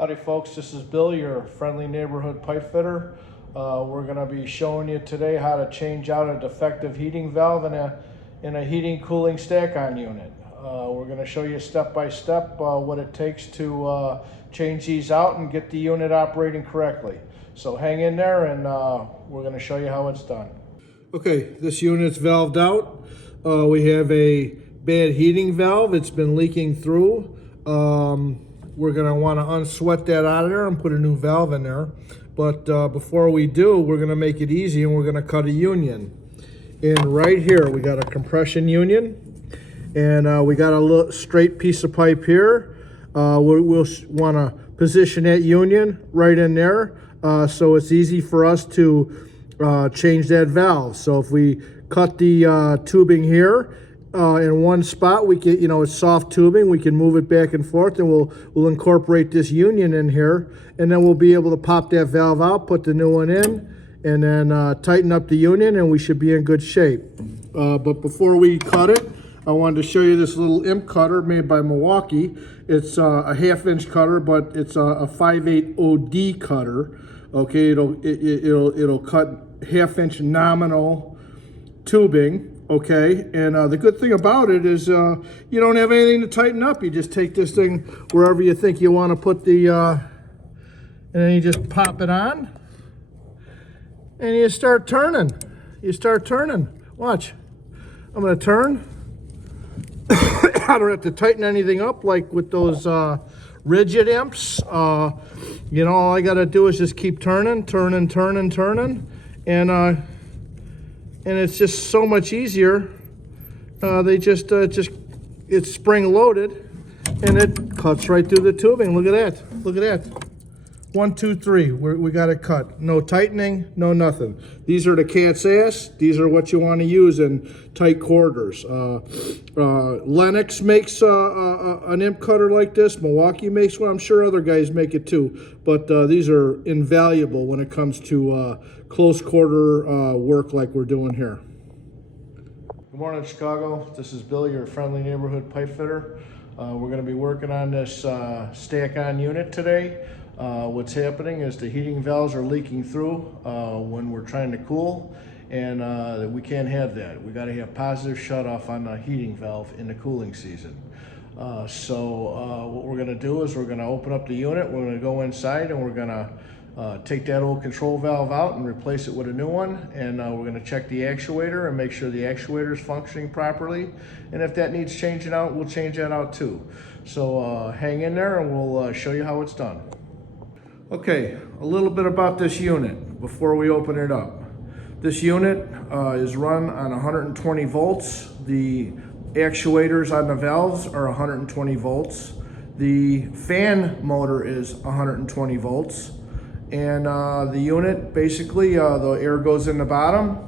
Howdy folks, this is Bill, your friendly neighborhood pipe fitter. We're going to be showing you today how to change out a defective heating valve in a heating cooling stack-on unit. We're going to show you step by step what it takes to change these out and get the unit operating correctly. So hang in there and we're going to show you how it's done. Okay, this unit's valved out. We have a bad heating valve. It's been leaking through. We're going to want to unsweat that out of there and put a new valve in there. But before we do, we're going to make it easy and we're going to cut a union. And right here, we got a compression union. And we got a little straight piece of pipe here. We'll want to position that union right in there so it's easy for us to change that valve. So if we cut the tubing here, in one spot, we can, it's soft tubing, we can move it back and forth, and we'll incorporate this union in here, and then we'll be able to pop that valve out, put the new one in, and then tighten up the union, and we should be in good shape. But before we cut it, I wanted to show you this little imp cutter made by Milwaukee. It's a 1/2-inch cutter, but it's a 5/8 OD cutter. Okay, it'll cut 1/2-inch nominal tubing. Okay, and the good thing about it is you don't have anything to tighten up. You just take this thing wherever you think you want to put the, and then you just pop it on, and you start turning. You start turning. Watch. I'm going to turn. I don't have to tighten anything up like with those rigid imps. All I got to do is just keep turning, and it's just so much easier. It's spring loaded and it cuts right through the tubing. Look at that. Look at that. 1, 2, 3. We got it cut. No tightening, no nothing. These are the cat's ass. These are what you want to use in tight quarters. Lennox makes an imp cutter like this. Milwaukee makes one. I'm sure other guys make it too. But these are invaluable when it comes to close quarter work like we're doing here. Good morning, Chicago. This is Bill, your friendly neighborhood pipe fitter. We're going to be working on this stack-on unit today. What's happening is the heating valves are leaking through when we're trying to cool, and we can't have that. We got to have positive shutoff on the heating valve in the cooling season. So what we're going to do is we're going to open up the unit, we're going to go inside, and we're going to take that old control valve out and replace it with a new one, and we're going to check the actuator and make sure the actuator is functioning properly, and if that needs changing out, we'll change that out too. So hang in there and we'll show you how it's done. Okay, a little bit about this unit before we open it up. This unit is run on 120 volts. The actuators on the valves are 120 volts. The fan motor is 120 volts. And the unit, basically, the air goes in the bottom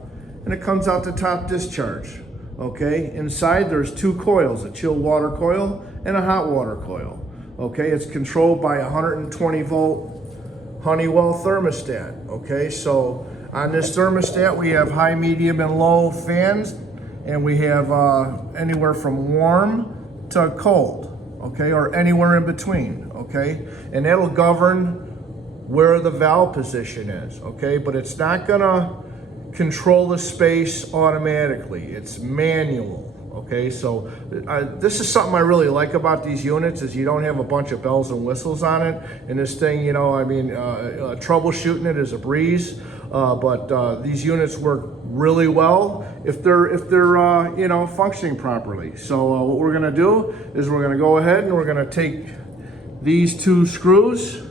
and it comes out the top discharge. Okay, inside there's 2 coils, a chilled water coil and a hot water coil. Okay, it's controlled by a 120 volt Honeywell thermostat. Okay, so on this thermostat we have high, medium, and low fans, and we have anywhere from warm to cold, okay, or anywhere in between, okay, and that'll govern where the valve position is, okay, but it's not gonna control the space automatically. It's manual. Okay, so this is something I really like about these units is you don't have a bunch of bells and whistles on it. And this thing, troubleshooting it is a breeze. But these units work really well if they're functioning properly. So what we're gonna do is we're gonna go ahead and we're gonna take these 2 screws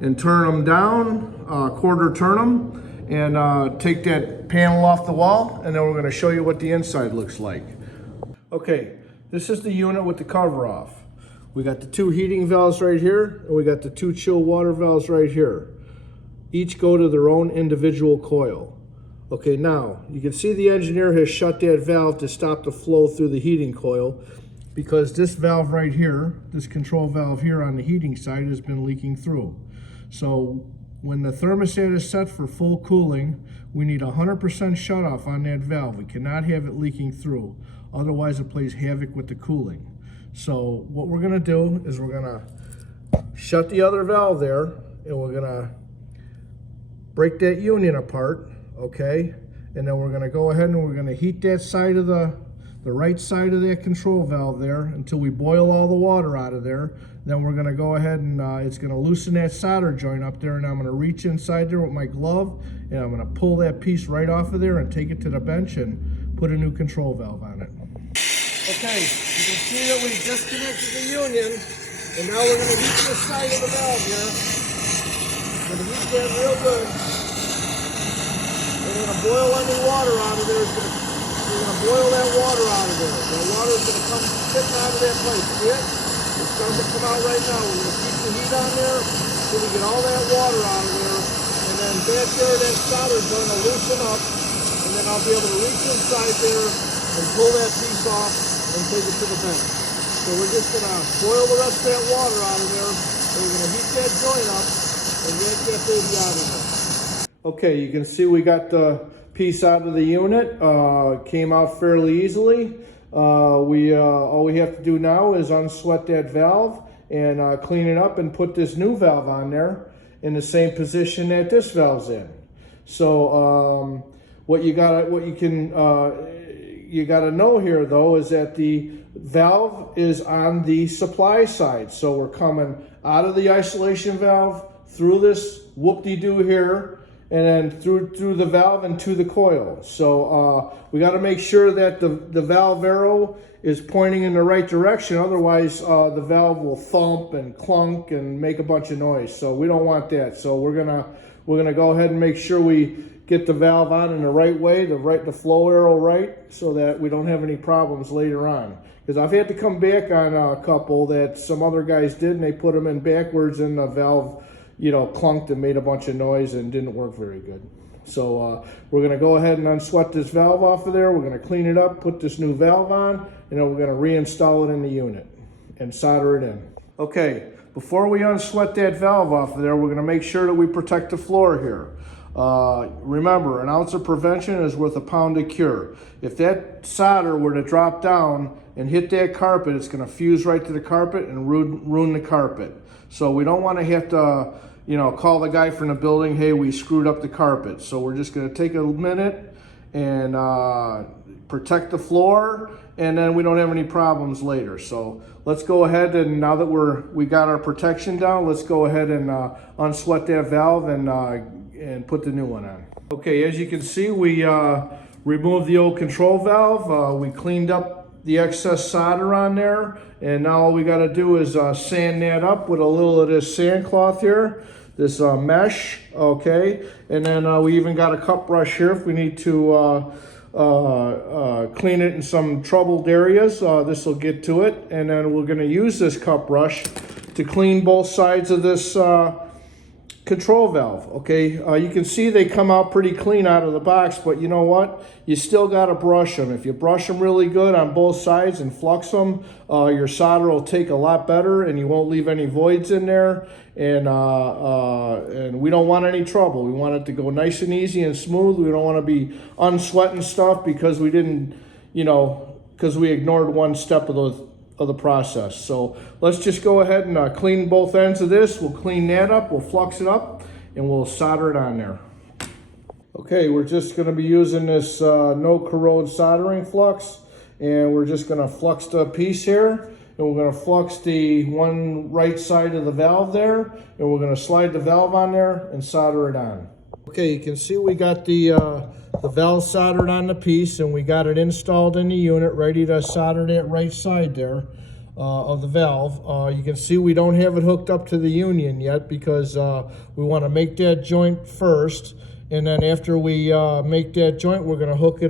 and turn them down, quarter turn them, and take that panel off the wall, and then we're gonna show you what the inside looks like. Okay, this is the unit with the cover off. We got the 2 heating valves right here, and we got the 2 chill water valves right here. Each go to their own individual coil. Okay, now, you can see the engineer has shut that valve to stop the flow through the heating coil because this valve right here, this control valve here on the heating side has been leaking through. So when the thermostat is set for full cooling, we need 100% shutoff on that valve. We cannot have it leaking through. Otherwise, it plays havoc with the cooling. So what we're gonna do is we're gonna shut the other valve there, and we're gonna break that union apart, okay? And then we're gonna go ahead and we're gonna heat that side of the right side of that control valve there until we boil all the water out of there. Then we're gonna go ahead and it's gonna loosen that solder joint up there, and I'm gonna reach inside there with my glove, and I'm gonna pull that piece right off of there and take it to the bench and put a new control valve on it. Okay, you can see that we disconnected the union, and now we're gonna heat this side of the valve here. We're gonna heat that real good. We're gonna boil any water out of there. We're gonna boil that water out of there. The water's gonna come sitting out of that pipe. See it? It's starting to come out right now. We're gonna keep the heat on there till we get all that water out of there. And then back there, that solder's gonna loosen up. And then I'll be able to reach inside there and pull that piece off and take it to the bench. So we're just gonna boil the rest of that water out of there. And we're gonna heat that joint up and yank that baby out of there. Okay, you can see we got the piece out of the unit. Came out fairly easily. All we have to do now is unsweat that valve and clean it up and put this new valve on there in the same position that this valve's in. So what you gotta know here though is that the valve is on the supply side. So we're coming out of the isolation valve through this whoop-de-doo here, and then through the valve and to the coil. So we got to make sure that the valve arrow is pointing in the right direction. Otherwise, the valve will thump and clunk and make a bunch of noise. So we don't want that. So we're gonna go ahead and make sure we get the valve on in the right way, the flow arrow right, so that we don't have any problems later on. Because I've had to come back on a couple that some other guys did, and they put them in backwards, and the valve, clunked and made a bunch of noise and didn't work very good. So we're gonna go ahead and unsweat this valve off of there. We're gonna clean it up, put this new valve on, and then we're gonna reinstall it in the unit and solder it in. Okay, before we unsweat that valve off of there, we're gonna make sure that we protect the floor here. Remember, an ounce of prevention is worth a pound of cure. If that solder were to drop down and hit that carpet, it's gonna fuse right to the carpet and ruin the carpet. So we don't want to have to, call the guy from the building, hey, we screwed up the carpet. So we're just going to take a minute and protect the floor, and then we don't have any problems later. So let's go ahead, and now that we got our protection down, let's go ahead and unsweat that valve and put the new one on. Okay, as you can see, we removed the old control valve. We cleaned up the excess solder on there, and now all we got to do is sand that up with a little of this sand cloth here, this mesh, okay? And then we even got a cup brush here if we need to clean it in some troubled areas. This will get to it, and then we're going to use this cup brush to clean both sides of this control valve. Okay, you can see they come out pretty clean out of the box, but you know what, you still got to brush them. If you brush them really good on both sides and flux them, your solder will take a lot better, and you won't leave any voids in there, and we don't want any trouble. We want it to go nice and easy and smooth. We don't want to be unsweating stuff because we didn't, because we ignored one step of the process. So let's just go ahead and clean both ends of this. We'll clean that up, we'll flux it up, and we'll solder it on there. Okay, we're just going to be using this no corrode soldering flux, and we're just going to flux the piece here, and we're going to flux the one right side of the valve there, and we're going to slide the valve on there and solder it on. Okay, you can see we got the valve soldered on the piece, and we got it installed in the unit, ready to solder that right side there of the valve. You can see we don't have it hooked up to the union yet because we want to make that joint first, and then after we make that joint, we're going to hook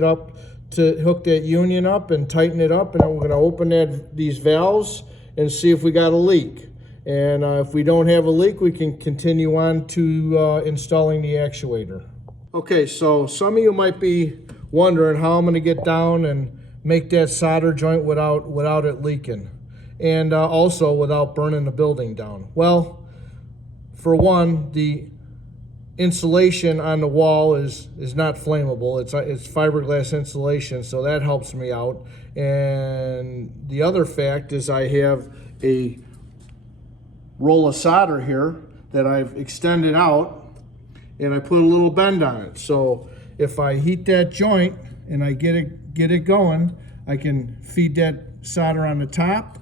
that union up and tighten it up, and then we're going to open these valves and see if we got a leak. And if we don't have a leak, we can continue on to installing the actuator. Okay, so some of you might be wondering how I'm going to get down and make that solder joint without it leaking, and also without burning the building down. Well, for one, the insulation on the wall is not flammable. It's fiberglass insulation, so that helps me out. And the other fact is I have a roll of solder here that I've extended out, and I put a little bend on it. So if I heat that joint and I get it going, I can feed that solder on the top,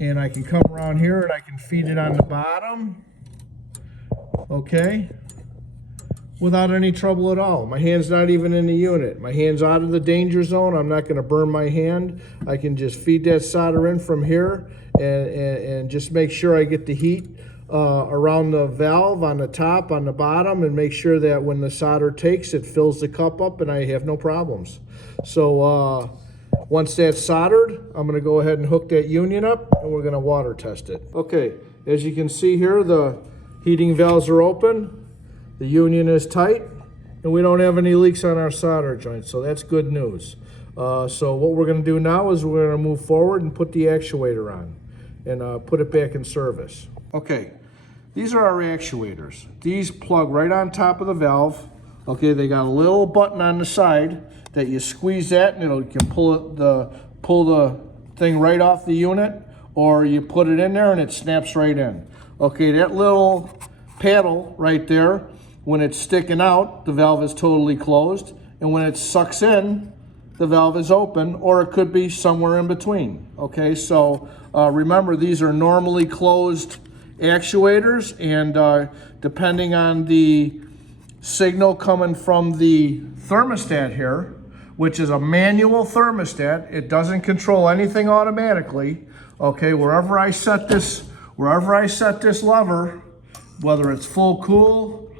and I can come around here and I can feed it on the bottom, okay, without any trouble at all. My hand's not even in the unit. My hand's out of the danger zone. I'm not gonna burn my hand. I can just feed that solder in from here and just make sure I get the heat around the valve on the top, on the bottom, and make sure that when the solder takes, it fills the cup up and I have no problems. So once that's soldered, I'm gonna go ahead and hook that union up and we're gonna water test it. Okay, as you can see here, the heating valves are open, the union is tight, and we don't have any leaks on our solder joint, so that's good news. So what we're gonna do now is we're gonna move forward and put the actuator on and put it back in service. Okay, these are our actuators. These plug right on top of the valve. Okay, they got a little button on the side that you squeeze that and you can pull the thing right off the unit, or you put it in there and it snaps right in. Okay, that little paddle right there, when it's sticking out, the valve is totally closed, and when it sucks in, the valve is open, or it could be somewhere in between. Okay, so remember, these are normally closed actuators, and depending on the signal coming from the thermostat here, which is a manual thermostat, it doesn't control anything automatically. Okay, wherever I set this lever, whether it's full cool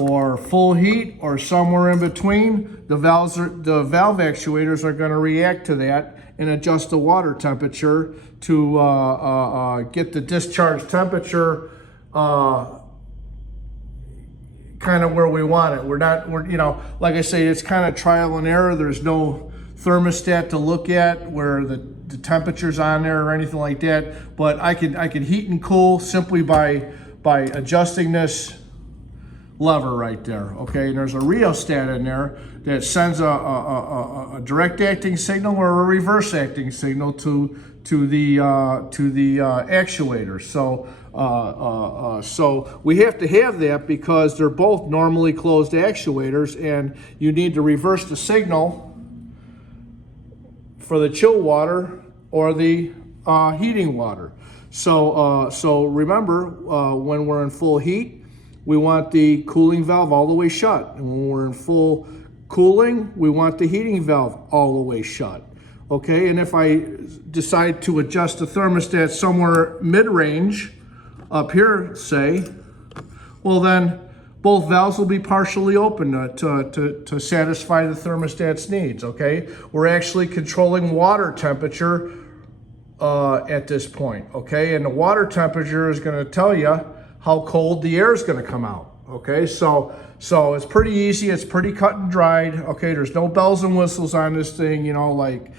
or full heat or somewhere in between, the valve actuators are going to react to that and adjust the water temperature to get the discharge temperature kind of where we want it. We're you know, like I say, it's kind of trial and error. There's no thermostat to look at where the temperature's on there or anything like that. But I could heat and cool simply by adjusting this lever right there. Okay, and there's a rheostat in there that sends a direct acting signal or a reverse acting signal to the actuator. So we have to have that because they're both normally closed actuators, and you need to reverse the signal for the chill water or the heating water. So remember, when we're in full heat, we want the cooling valve all the way shut, and when we're in full cooling, we want the heating valve all the way shut. Okay, and if I decide to adjust the thermostat somewhere mid-range, up here, say, well then both valves will be partially open to satisfy the thermostat's needs, okay? We're actually controlling water temperature at this point, okay? And the water temperature is gonna tell you how cold the air is gonna come out, okay? So it's pretty easy, it's pretty cut and dried, okay? There's no bells and whistles on this thing, you know, like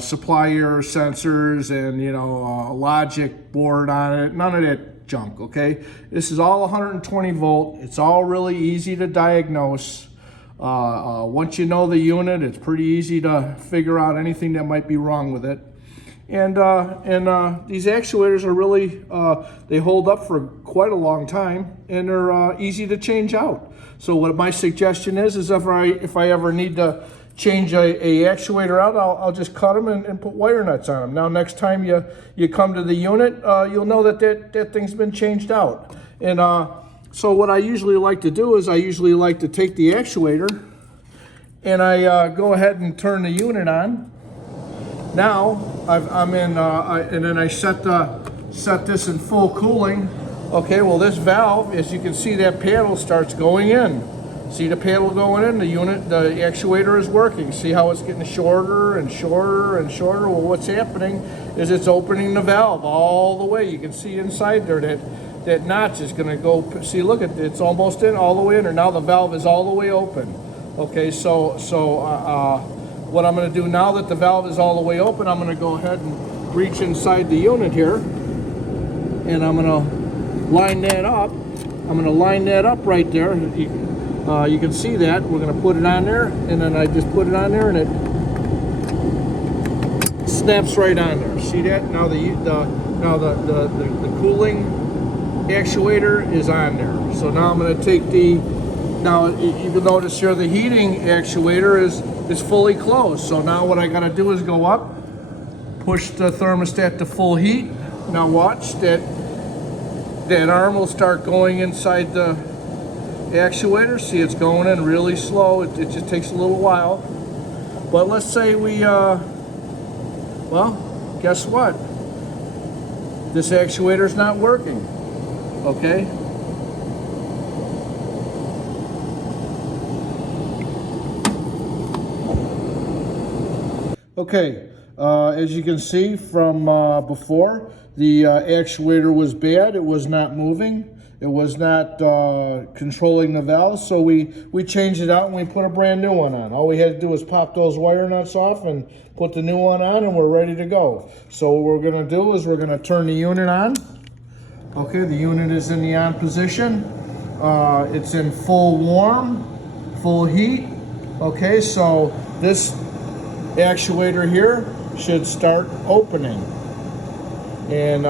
supply air sensors and, you know, a logic board on it, none of that junk, okay? This is all 120 volt. It's all really easy to diagnose. Once you know the unit, it's pretty easy to figure out anything that might be wrong with it. And these actuators are really, they hold up for quite a long time, and they're easy to change out. So what my suggestion is if I ever need to change a actuator out, I'll just cut them and put wire nuts on them. Now, next time you come to the unit, you'll know that thing's been changed out. And so what I usually like to do is I usually like to take the actuator and I go ahead and turn the unit on. Now I'm in, and then I set this in full cooling. Okay, well this valve, as you can see, that paddle starts going in. See the paddle going in, the actuator is working. See how it's getting shorter and shorter and shorter? Well, what's happening is it's opening the valve all the way. You can see inside there that notch is gonna go, see, look at it, it's almost in, all the way in there. Now the valve is all the way open. Okay, so what I'm gonna do now that the valve is all the way open, I'm gonna go ahead and reach inside the unit here, and I'm gonna line that up. I'm gonna line that up right there. You can see that. We're going to put it on there, and then I just put it on there, and it snaps right on there. See that? Now Now the cooling actuator is on there. So now I'm going to take now you can notice here the heating actuator is fully closed. So now what I got to do is go up, push the thermostat to full heat. Now watch that arm will start going inside the actuator. See, it's going in really slow. It just takes a little while. But let's say we, well, guess what? This actuator's not working, okay? Okay, as you can see from before, the actuator was bad. It was not moving. It was not controlling the valve, so we changed it out and we put a brand new one on. All we had to do was pop those wire nuts off and put the new one on, and we're ready to go. So what we're going to do is we're going to turn the unit on. Okay, the unit is in the on position. It's in full warm, full heat. Okay, so this actuator here should start opening. And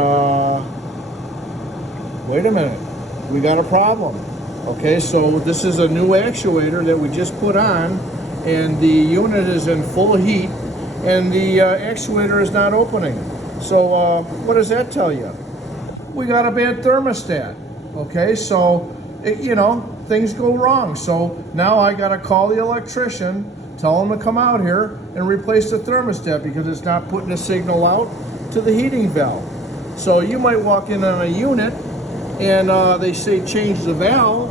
wait a minute, we got a problem. Okay, so this is a new actuator that we just put on, and the unit is in full heat, and the actuator is not opening. So what does that tell you? We got a bad thermostat. Okay, so you know, things go wrong. So now I got to call the electrician, tell him to come out here and replace the thermostat because it's not putting a signal out to the heating valve. So you might walk in on a unit and they say change the valve,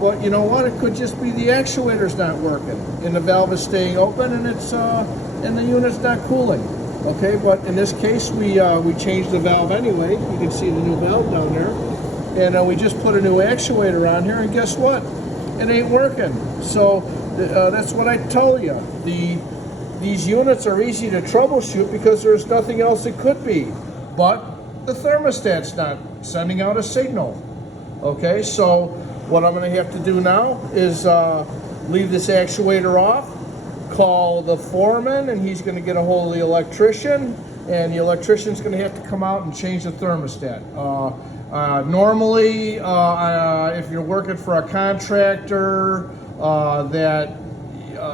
but you know what? It could just be the actuator's not working and the valve is staying open and it's and the unit's not cooling. Okay, but in this case we changed the valve anyway. You can see the new valve down there, and we just put a new actuator on here, and guess what? It ain't working. So that's what I tell you. These units are easy to troubleshoot because there's nothing else it could be, but the thermostat's not sending out a signal. Okay, so what I'm going to have to do now is leave this actuator off, call the foreman, and he's going to get a hold of the electrician, and the electrician's going to have to come out and change the thermostat. Normally, if you're working for a contractor that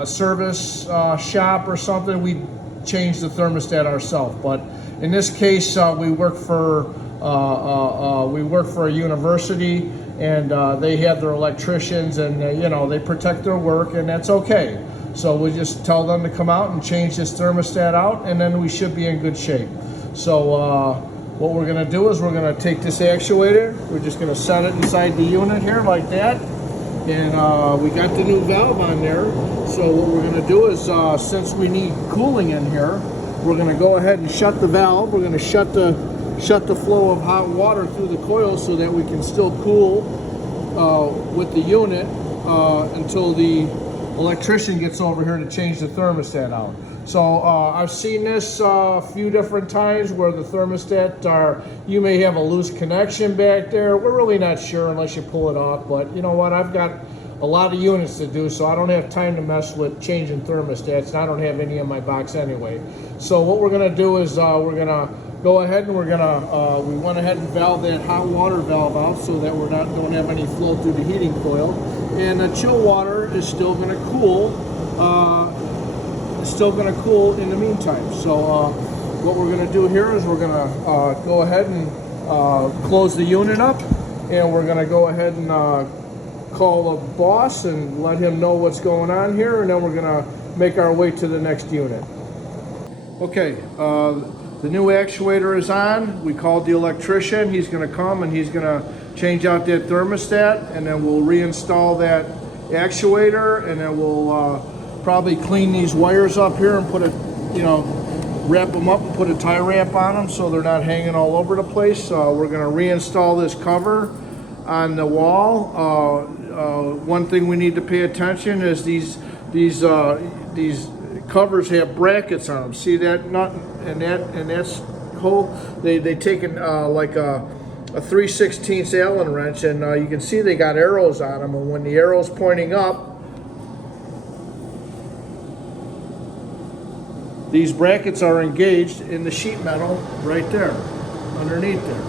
service shop or something, we change the thermostat ourselves. But in this case, we work for a university, and they have their electricians, and you know, they protect their work, and that's okay. So we just tell them to come out and change this thermostat out, and then we should be in good shape. So what we're going to do is we're going to take this actuator, we're just going to set it inside the unit here like that, and we got the new valve on there. So what we're going to do is, since we need cooling in here, we're going to go ahead and shut the valve. We're going to shut the flow of hot water through the coil so that we can still cool with the unit until the electrician gets over here to change the thermostat out. So I've seen this a few different times where the thermostat you may have a loose connection back there. We're really not sure unless you pull it off, but you know what, I've got a lot of units to do, so I don't have time to mess with changing thermostats, and I don't have any in my box anyway. So what we're gonna do is we're gonna go ahead and we went ahead and valve that hot water valve out so that don't have any flow through the heating coil, and the chill water is still gonna cool. In the meantime. So what we're gonna do here is we're gonna go ahead and close the unit up, and we're gonna go ahead and call the boss and let him know what's going on here, and then we're gonna make our way to the next unit. Okay, the new actuator is on. We called the electrician. He's gonna come and he's gonna change out that thermostat, and then we'll reinstall that actuator, and then we'll probably clean these wires up here and put wrap them up and put a tie wrap on them so they're not hanging all over the place. We're gonna reinstall this cover on the wall. One thing we need to pay attention is these covers have brackets on them. See that nut and that's hole? They taken like a 3/16 Allen wrench, and you can see they got arrows on them, and when the arrow's pointing up, these brackets are engaged in the sheet metal right there. underneath there.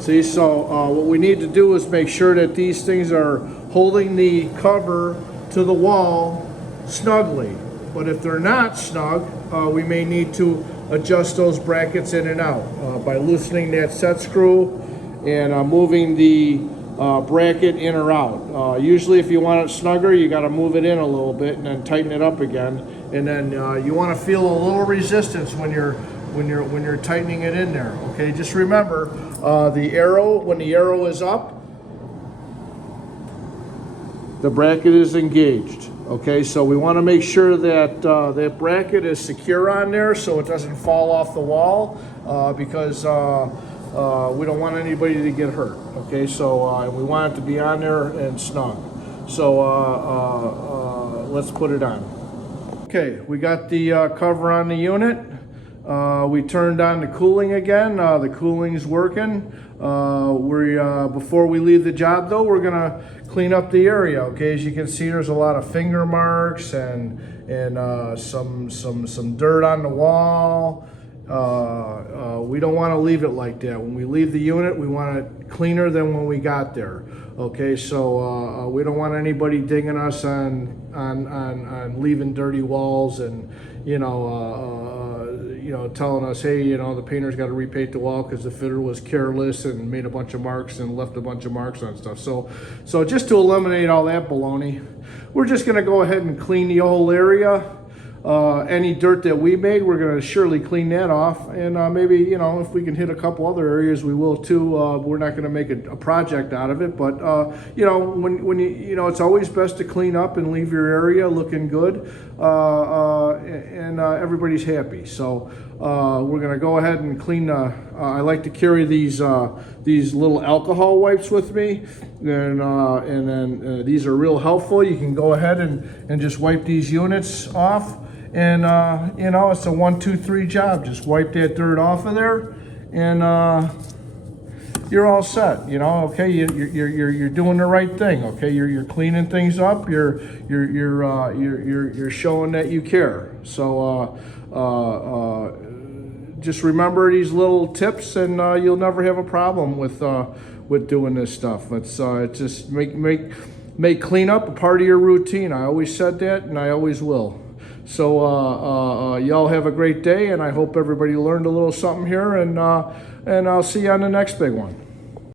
See, so what we need to do is make sure that these things are holding the cover to the wall snugly. But if they're not snug, we may need to adjust those brackets in and out by loosening that set screw and moving the bracket in or out. Usually if you want it snugger, you got to move it in a little bit and then tighten it up again. And then you want to feel a little resistance when you're tightening it in there. Okay, just remember the arrow, when the arrow is up, the bracket is engaged. Okay, so we want to make sure that that bracket is secure on there so it doesn't fall off the wall because we don't want anybody to get hurt. Okay, so we want it to be on there and snug. So let's put it on. Okay, we got the cover on the unit. We turned on the cooling again. The cooling's working. Before we leave the job though, we're gonna clean up the area. Okay, as you can see, there's a lot of finger marks and some dirt on the wall. We don't want to leave it like that. When we leave the unit, we want it cleaner than when we got there. Okay, so we don't want anybody digging us on leaving dirty walls and telling us, hey, the painter's got to repaint the wall because the fitter was careless and made a bunch of marks and left a bunch of marks on stuff. So just to eliminate all that baloney, we're just going to go ahead and clean the whole area. Any dirt that we made, we're going to surely clean that off, and maybe if we can hit a couple other areas, we will too. We're not going to make a project out of it, but when it's always best to clean up and leave your area looking good, and everybody's happy. So we're going to go ahead and clean. I like to carry these little alcohol wipes with me, and then these are real helpful. You can go ahead and just wipe these units off. And it's a 1, 2, 3 job. Just wipe that dirt off of there, and you're all set. Okay, you're doing the right thing. Okay, you're cleaning things up. You're showing that you care. So just remember these little tips, and you'll never have a problem with doing this stuff. It's just make cleanup a part of your routine. I always said that, and I always will. So y'all have a great day, and I hope everybody learned a little something here, and I'll see you on the next big one.